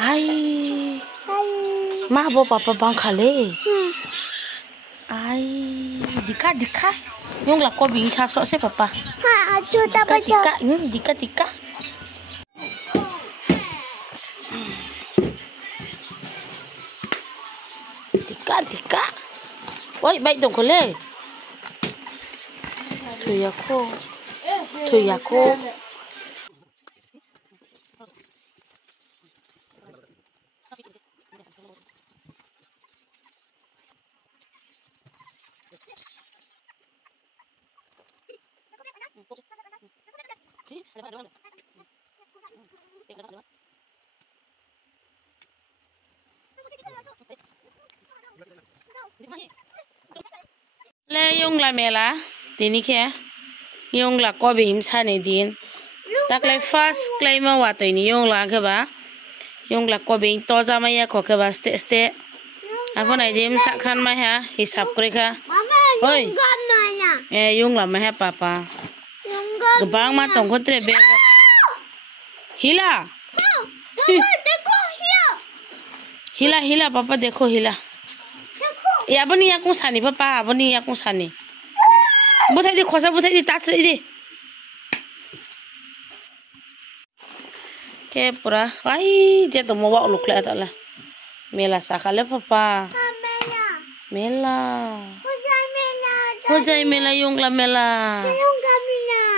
Ai. Ma bo papa bang khale. Ai. Dika. Yung la ko bi sa so se papa. Ha, ajuda baca. Dika. Dika. Oi, baik dong kole. Thôi aku. Le yung la mela tini ke yung la ko bim sane din tak le first claim wa to ni yung la ke ba yung la ko bim to za ma ya ko ke ba ste apon ai dim sa khan ma ha hisab kore ka oi yung la ma ha papa gebang ma tong khotre be hila hila papa dekho hila ya bani ya kung sani papa bani ya kung sani buthai di khosa buthai di touch di ke pura ai je to mo wa lukle atala mela sakhale papa mela हो जाए मेला योंगला मेला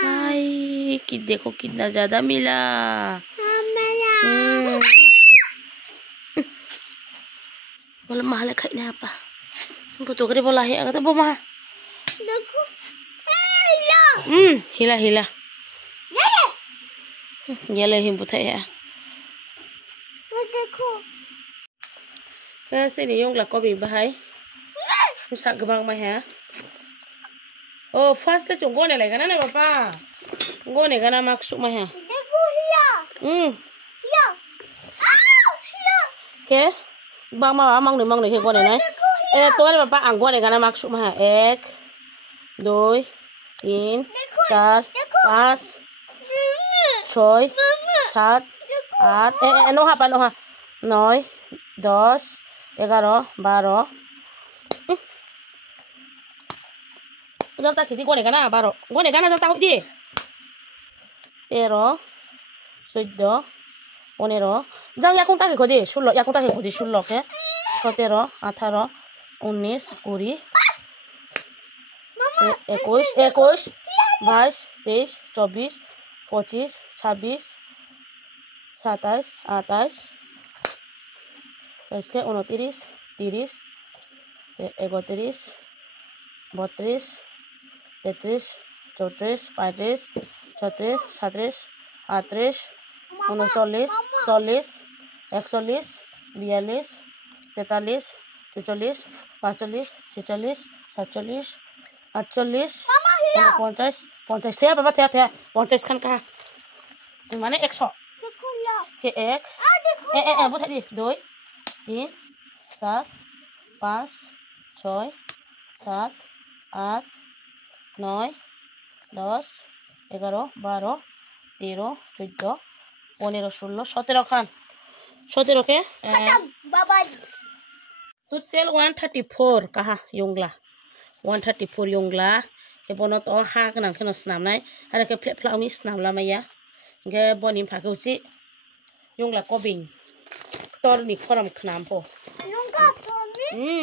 आई कि देखो कितना ज्यादा मिला बोला महल खाई ना apa उनको तो करे बोला है अगर तो बोमा देखो हिला ये ले हिम बुथाई है देखो कैसे नहीं योंगला को भी बहाई sak gebang mah ya. Oh, fast le chunggo ne laga na papa. Nggo ne kana maksud mah ya. Dekho hiya. Hiya. Ke? Bang ma mang ne ke nggo ne nai. To ne papa anggo ne kana maksud mah ya. 1 2 3 4 5 6 7 8 no ha 9 10 11 12 Udah tak kiti gua negana baru. Gua negana tak tahu je. 13, 14, 15. Jangan yakung tak kodi, 16. Yakung tak kodi 16 ke. 17, 18, 19, 20. 21, 22, 23, 24, 25, 26, 27, 28. Terus ke 29, 30, 31, 32, 33, 34, 35, 36, 37, 38, 39, 40, 41, 42, 43, 44, 45, 46, 47, 48, 50, 50 थे बाबा थे 50 खान का माने 100 के 1 बुथाई दी 2 3 4 5 6 7 8 9 10 11 12 13 14 15 16 17 खान 17 के total 134 कहा योंगला 134 योंगला के बनो तो हा गनां खनो स्नामनाय आरो के फ्लेट फ्लाउनि स्नामला माया के बनि फाखौसि योंगला कबिं तोरनि खरम खनामपो योंगा तोरनि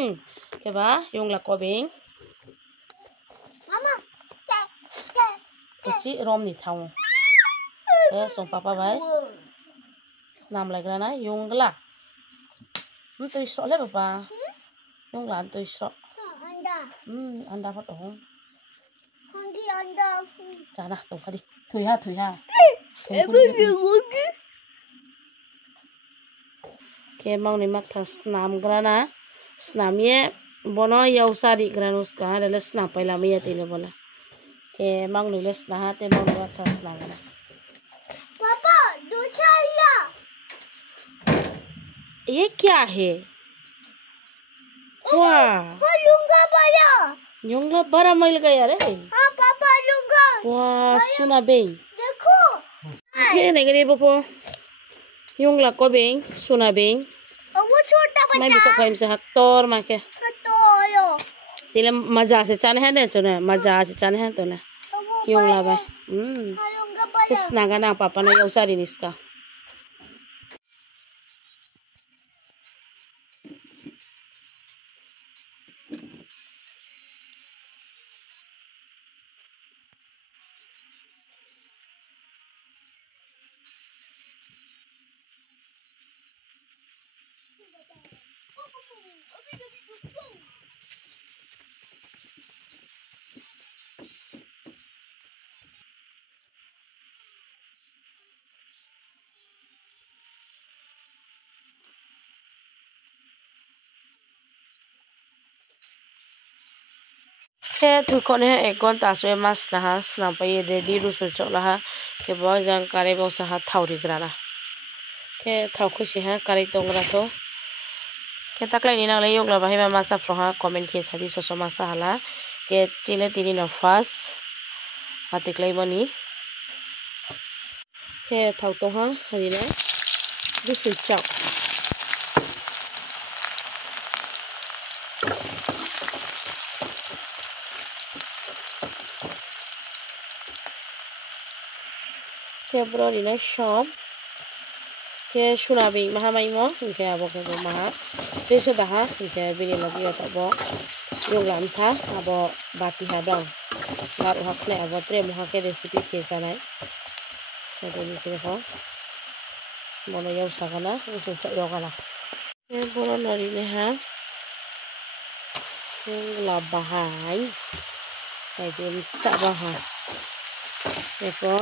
के बा योंगला कबिं मामा उची रोमनि थाव ए सं पापा भाई स्नाम लाग्राना योंगला तो इसले पापा योंगला तो इसो अंडा फट हो अंडा जाना तो खादी थुया के मावनि माखथा स्नाम ग्राना स्नामये बनो यावसारि ग्रानुस का रेले स्नाम पैला मैया तेले बोला के मावनि ले स्ना ते मावनि माखथा स्नाम ग्राना पापा दूसरा ये क्या है वाह योंगा बड़ा मिल गया रे हाँ पापा योंगा वाह सुना बे देखो के नहीं करे पापा yung la ko bing suna bing mai bi ko kaim sa tor ma ke tile maja se chan hai ne chone maja se chan hai to na yung la ba sis naga na papa na yau sari niska ke thu kon he ekon ta so mas na ha sna pa ye ready ru so chok la ha ke bo jang kare bo sa ha thauri gra na ke thau khu si ha kare tong ra to ke taklai ni na le yok la ba he ma sa pro ha comment ke sa di so so ma sa hala ke chile tini na fast ha tiklai mani ke thau to ha hari na du su chak ke bro ni na shop ke suna bi maha mai mo ke abo ke bo maha te so da ha ke bini la bi ta bo yung lam sa abo bati ha dong lar ha khle abo tre mo ha ke recipe ke sa nai ke de ni ke ho mono yau sa kana so cha yo kana ke bro nari ne ha yung la bahai kai de sa ba ha ko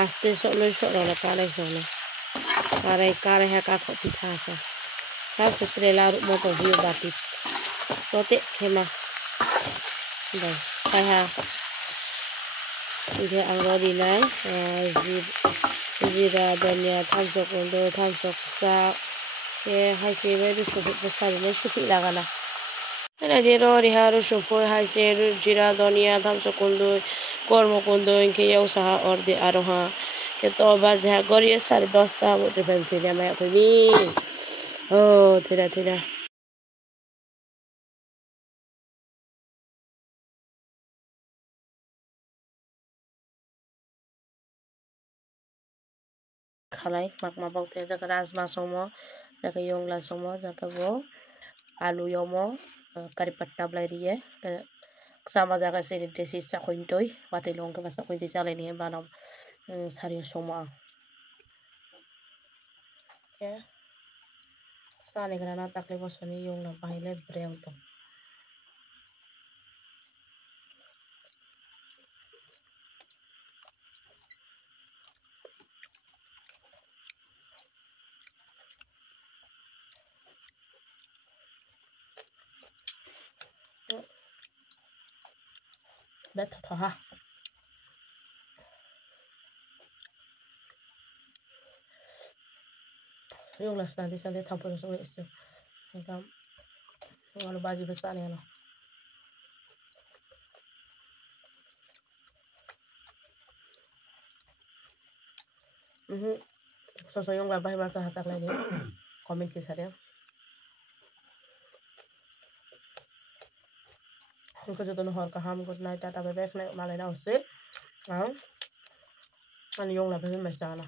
aste sok lo sok la kare sok la kare ha ka kho pitha sa ka se trela ru mo to view bati to te khema dai kai ha ide ang ro di nai zira dania tham sok kondo tham sok sa ke hai che be ru sok ko sa ne su pi la gala ene de ro ri ha ru sok ko hai che ru zira dania tham sok kondo kormo kondo inke yau sa or de aroha ke to baz ha gori 10:30 ta bo de ben thile ma ko bi thila khalai mak ma bok te jaka rajma somo jaka yongla somo jaka bo alu yomo kari patta blai riye sama jaka se desi sa khointoi wate long ke basa khointe chale ni banam sari somo ke sane grana takle bosoni yongla bahile brem to bet tho ha yongla sande thampo so isu ngam ngalu baji besane no so yongla bahi masa hatak lagi comment ke sare उनको जो दोनों हर का हम कुछ नहीं टाटा पे बैठने वाले ना उससे हाँ अनियों ना भी मैं जाना